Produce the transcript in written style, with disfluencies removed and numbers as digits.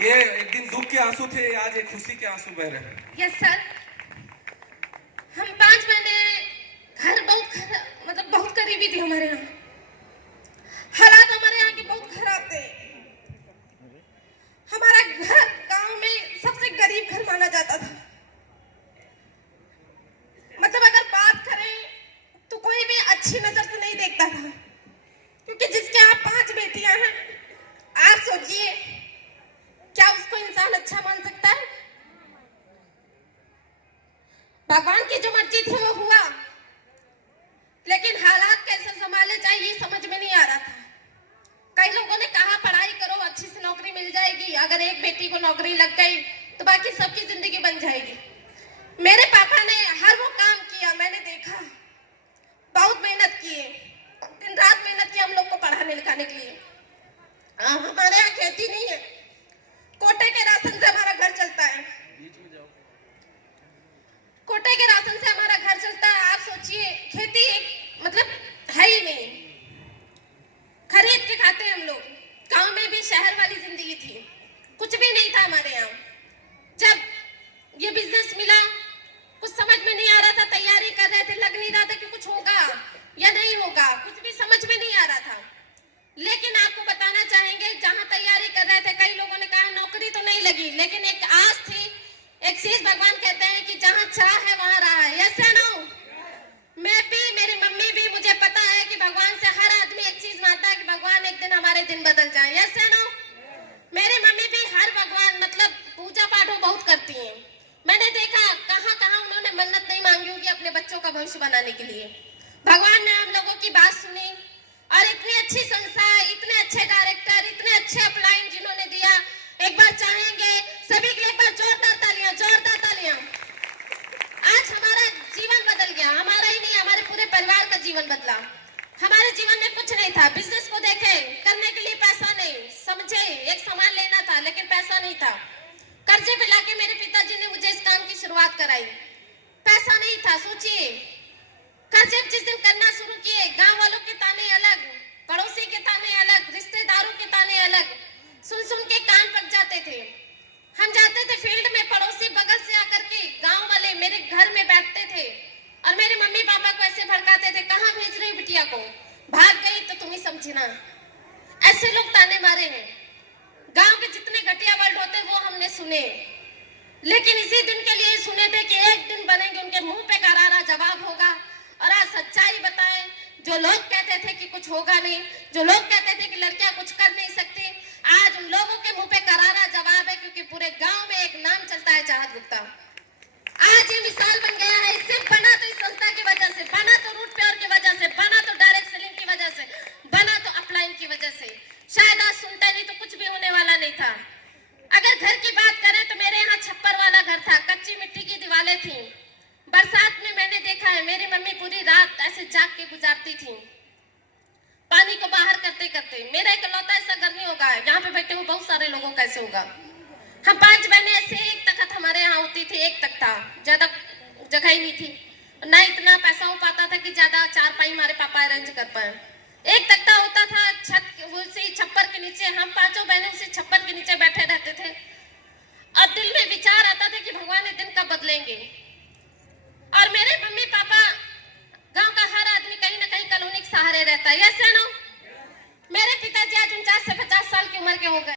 ये एक दिन दुख के आंसू थे, आज एक खुशी के आंसू बह रहे हैं। यस सर, हम 5 महीने घर बहुत करीबी थी हमारे यहाँ। हालात हमारे यहाँ के बहुत खराब थे। हमारा घर गांव में सबसे गरीब घर माना जाता था। मतलब अगर बात करें तो कोई भी अच्छी नजर से नहीं देखता था, क्योंकि जिसके यहाँ 5 बेटियां हैं, आप सोचिए क्या उसको इंसान अच्छा मान सकता है? भगवान की जो मर्जी थी वो हुआ, लेकिन हालात कैसे संभाले जाए ये समझ में नहीं आ रहा था। कई लोगों ने कहा पढ़ाई करो, अच्छी से नौकरी मिल जाएगी, अगर एक बेटी को नौकरी लग गई तो बाकी सबकी जिंदगी बन जाएगी। मेरे पापा ने हर वो काम किया, मैंने देखा, बहुत मेहनत किए, दिन रात मेहनत की हम लोग को पढ़ाने लिखाने के लिए। हमारे यहाँ खेती नहीं है, कोटे के राशन से हमारा घर चलता है। कोटे के राशन से हमारा घर चलता है। आप सोचिए, खेती मतलब है ही नहीं, खरीद के खाते हैं हम लोग। गांव में भी शहर वाली जिंदगी थी, कुछ भी नहीं था हमारे यहाँ। जब ये बिजनेस मिला, कुछ समझ में नहीं आ रहा था, तैयारी कर रहे थे, लग नहीं रहा था कि कुछ होगा या नहीं होगा, कुछ भी समझ में नहीं आ रहा था। लेकिन आपको बताना चाहेंगे, जहां तैयारी कर रहे थे, कई लोगों ने कहा नौकरी तो नहीं लगी, लेकिन एक आस थी, एक चीज भगवान कहते हैं कि जहां चाह है वहां राह है। यस या नो? मैं भी, मेरी मम्मी भी, मुझे पता है कि भगवान से हर आदमी एक चीज मांगता है कि भगवान एक दिन हमारे दिन बदल जाए। यस या नो? मेरी मम्मी भी हर भगवान मतलब पूजा पाठ बहुत करती हैं। मैंने देखा कहां कहां उन्होंने मन्नत नहीं मांगी होगी अपने बच्चों का भविष्य बनाने के लिए। भगवान ने हम लोगों की बात सुनी और इतनी अच्छी संस्था, इतने अच्छे डायरेक्टर, इतने अच्छे अपलाइन जिन्होंने दिया, एक बार चाहेंगे सभी के लिए एक बार जोरदार तालियां, जोरदार तालियां। आज हमारा जीवन बदल गया, हमारा ही नहीं हमारे पूरे परिवार का जीवन बदला। हमारे जीवन में कुछ नहीं था, बिजनेस को देखें, करने के लिए पैसा नहीं, समझे, एक सामान लेना था लेकिन पैसा नहीं था। कर्जे पे लाके मेरे पिताजी ने मुझे इस काम की शुरुआत कराई, पैसा नहीं था। सोचिए, कर्जे जिस दिन करना शुरू किए, गांव वालों के ताने अलग, पड़ोसी के ताने अलग, रिश्तेदारों के ताने अलग, सुन सुन के कान पक जाते थे। हम जाते थे फील्ड में, पड़ोसी बगल से आकर के गांव वाले मेरे घर में बैठते थे और मेरे मम्मी पापा को ऐसे भड़काते थे, कहाँ भेज रही बिटिया को, भाग गई तो तुम ही समझना। ऐसे लोग ताने मारे हैं। गांव के जितने घटिया वर्ड होते वो हमने सुने, लेकिन इसी दिन के लिए सुने थे कि एक दिन बनेंगे, उनके मुंह पे करारा जवाब होगा। और आज सच्चाई बताएं, जो लोग कहते थे कि कुछ होगा नहीं, जो लोग कहते थे कि लड़कियां कुछ कर नहीं सकती, आज उन लोगों के मुंह पे करारा जवाब है, क्योंकि पूरे गांव में एक नाम चलता है, चाहत गुप्ता। आज ये मिसाल बन गया है। सिर्फ बना तो इस संस्था की वजह से, बना तो रूट प्योर की वजह से, बना तो डायरेक्ट सेलिंग की वजह से, बना तो अपलाइन की वजह से। शायद आज सुनते नहीं तो कुछ भी होने वाला नहीं था। अगर घर की बात करें तो मेरे यहाँ छप्पर वाला घर था, कच्ची मिट्टी की दीवारें थी। बरसात में मैंने देखा है मेरी मम्मी पूरी रात ऐसे जाग के गुजारती थी, पानी को बाहर करते करते। मेरा इकलौता ऐसा घर नहीं होगा, यहाँ पे बैठे हुए बहुत सारे लोगों का ऐसे होगा। हम 5 बहनें ऐसे, एक तख्त हमारे यहाँ होती थी, एक तख्ता, ज्यादा जगह ही नहीं थी, ना इतना पैसा हो पाता था कि ज्यादा चारपाई हमारे पापा अरेंज कर पाए। एक तख्ता होता था, छत उसी छप्पर के नीचे हम 5 बहनें उसी